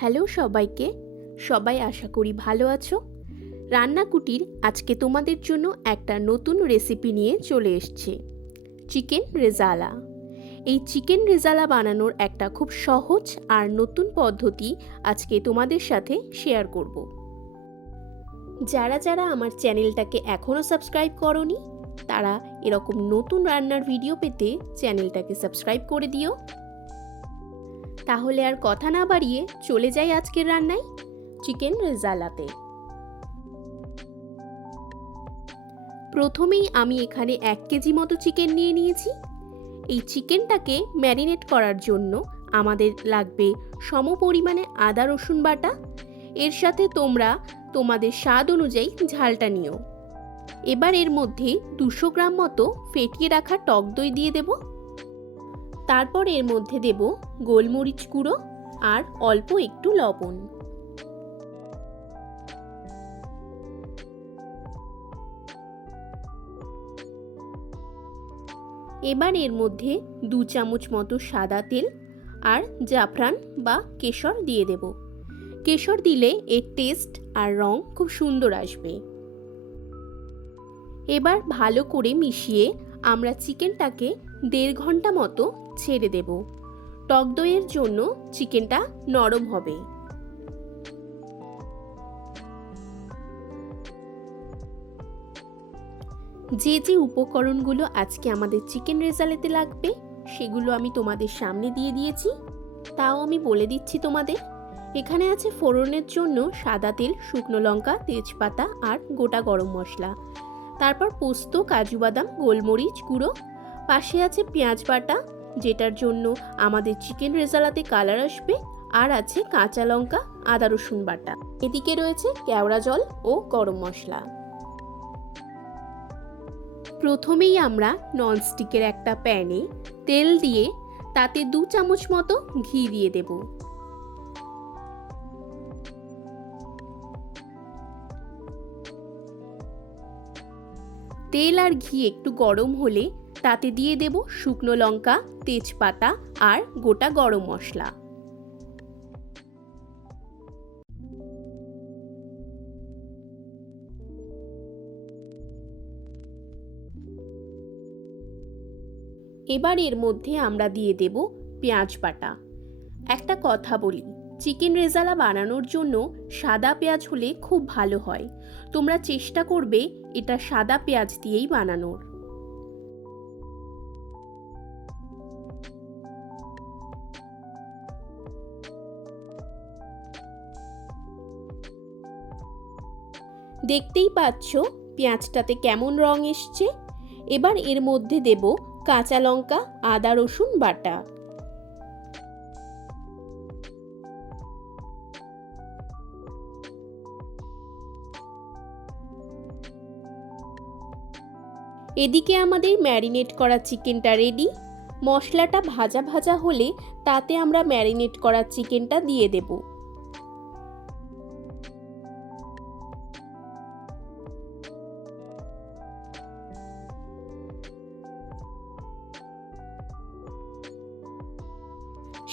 Hello সবাইকে, সবাই আশা করি ভালো আছো। রান্নাকুটির আজকে তোমাদের জন্য একটা নতুন রেসিপি নিয়ে চলে এসছে, চিকেন রেজালা। এই চিকেন রেজালা বানানোর একটা খুব সহজ আর নতুন পদ্ধতি আজকে তোমাদের সাথে শেয়ার করব। যারা যারা আমার চ্যানেলটাকে এখনও সাবস্ক্রাইব করোনি তারা এরকম নতুন রান্নার ভিডিও পেতে চ্যানেলটাকে সাবস্ক্রাইব করে দিও। তাহলে আর কথা না বাড়িয়ে চলে যাই আজকের রান্নায়, চিকেন রেজালাতে। প্রথমেই আমি এখানে 1 কেজি মতো চিকেন নিয়ে নিয়েছি। এই চিকেনটাকে ম্যারিনেট করার জন্য আমাদের লাগবে সমপরিমাণে আদা রসুন বাটা। এর সাথে তোমরা তোমাদের স্বাদ অনুযায়ী ঝালটা নিও। এবার এর মধ্যে 200 গ্রাম মতো ফেটিয়ে রাখা টক দই দিয়ে দেব। তারপর এর মধ্যে দেব গোলমরিচ গুঁড়ো আর অল্প একটু লবণ। এবার এর মধ্যে 2 চামচ মতো সাদা তেল আর জাফরান বা কেশর দিয়ে দেব। কেশর দিলে এর টেস্ট আর রং খুব সুন্দর আসবে। এবার ভালো করে মিশিয়ে আমরা চিকেনটাকে 1.5 ঘন্টা মতো ছেড়ে দেব। টক দইয়ের জন্য চিকেনটা নরম হবে। যে যে উপকরণগুলো আজকে আমাদের চিকেন রেজালাতে লাগবে সেগুলো আমি তোমাদের সামনে দিয়ে দিয়েছি। তাও আমি বলে দিচ্ছি তোমাদের। এখানে আছে ফোড়নের জন্য সাদা তেল, শুকনো লঙ্কা, তেজপাতা আর গোটা গরম মশলা। তারপর পোস্ত, কাজু বাদাম, গোলমরিচ গুঁড়ো। পাশে আছে পেঁয়াজ বাটা, যেটার জন্য আমাদের চিকেন রেজালাতে কালার আসবে। আর আছে কাঁচা লঙ্কা, আদা রসুন বাটা। এদিকে রয়েছে কেওড়া জল ও গরম মশলা। প্রথমেই আমরা ননস্টিকের একটা প্যানে তেল দিয়ে তাতে 2 চামচ মতো ঘি দিয়ে দেব। তেল আর ঘি একটু গরম হলে তাতে দিয়ে দেব শুকনো লঙ্কা, তেজপাতা আর গোটা গরম মশলা। এবার এর মধ্যে আমরা দিয়ে দেব পেঁয়াজ বাটা। একটা কথা বলি, চিকেন রেজালা বানানোর জন্য সাদা পেঁয়াজ হলে খুব ভালো হয়। তোমরা চেষ্টা করবে এটা সাদা পেঁয়াজ দিয়েই বানানোর। দেখতেই পাচ্ছ পেঁয়াজটাতে কেমন রং এসছে। এবার এর মধ্যে দেব কাঁচা লঙ্কা, আদা রসুন বাটা। এদিকে আমাদের ম্যারিনেট করা চিকেনটা রেডি। মশলাটা ভাজা ভাজা হলে তাতে আমরা ম্যারিনেট করা চিকেনটা দিয়ে দেব।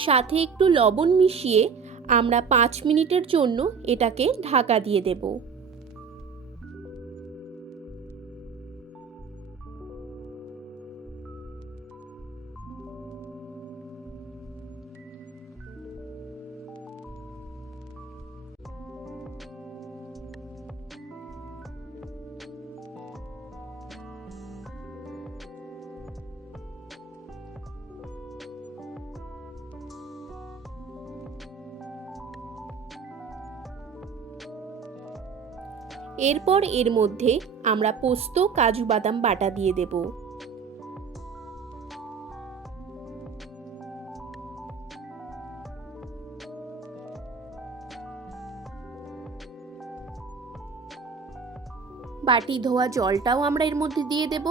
সাথে একটু লবণ মিশিয়ে আমরা 5 মিনিটের জন্য এটাকে ঢাকা দিয়ে দেব। এরপর এর মধ্যে আমরা পোস্ত, কাজু বাদাম বাটা দিয়ে দেব। বাটি ধোয়া জলটাও আমরা এর মধ্যে দিয়ে দেব।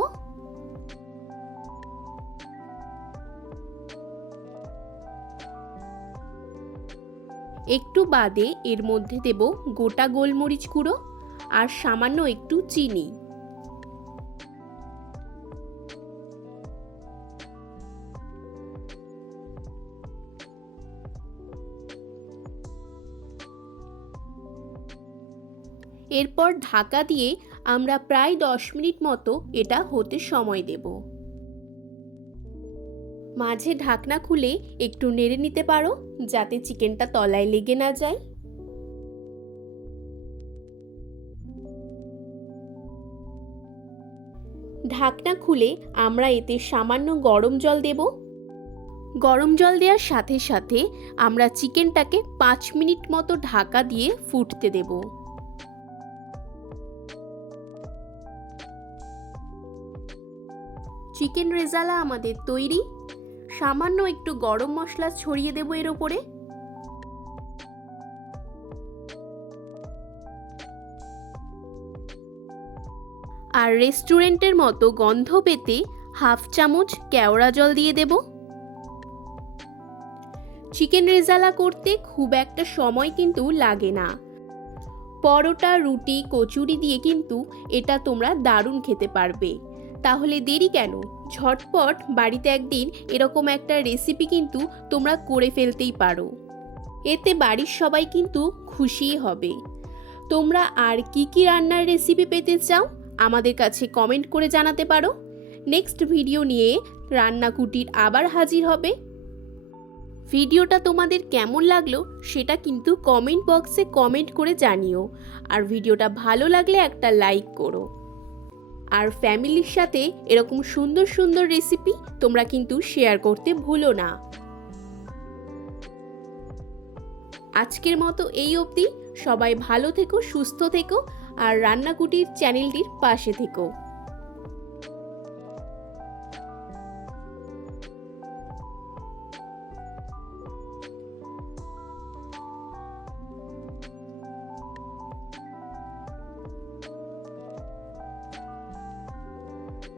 একটু বাদে এর মধ্যে দেব গোটা গোলমরিচ গুঁড়ো আর সামান্য একটু চিনি। এরপর ঢাকা দিয়ে আমরা প্রায় 10 মিনিট মতো এটা হতে সময় দেব। মাঝে ঢাকনা খুলে একটু নেড়ে নিতে পারো যাতে চিকেনটা তলায় লেগে না যায়। ঢাকনা খুলে আমরা এতে সামান্য গরম জল দেব। গরম জল দেওয়ার সাথে সাথে আমরা চিকেনটাকে 5 মিনিট মতো ঢাকা দিয়ে ফুটতে দেব। চিকেন রেজালা আমাদের তৈরি। সামান্য একটু গরম মশলা ছড়িয়ে দেব এর ওপরে। আর রেস্টুরেন্টের মতো গন্ধ পেতে হাফ চামচ কেওড়া জল দিয়ে দেব। চিকেন রেজালা করতে খুব একটা সময় কিন্তু লাগে না। পরোটা, রুটি, কচুরি দিয়ে কিন্তু এটা তোমরা দারুণ খেতে পারবে। তাহলে দেরি কেন, ঝটপট বাড়িতে একদিন এরকম একটা রেসিপি কিন্তু তোমরা করে ফেলতেই পারো। এতে বাড়ির সবাই কিন্তু খুশিই হবে। তোমরা আর কি রান্নার রেসিপি পেতে চাও আমাদের কাছে কমেন্ট করে জানাতে পারো। নেক্সট ভিডিও নিয়ে রান্না কুটির আবার হাজির হবে। ভিডিওটা তোমাদের কেমন লাগলো সেটা কিন্তু কমেন্ট বক্সে কমেন্ট করে জানিও। আর ভিডিওটা ভালো লাগলে একটা লাইক করো। আর ফ্যামিলির সাথে এরকম সুন্দর সুন্দর রেসিপি তোমরা কিন্তু শেয়ার করতে ভুলো না। আজকের মতো এই অবধি। সবাই ভালো থেকো, সুস্থ থেকো আর রান্না কুটির চ্যানেলটির পাশে থেকো।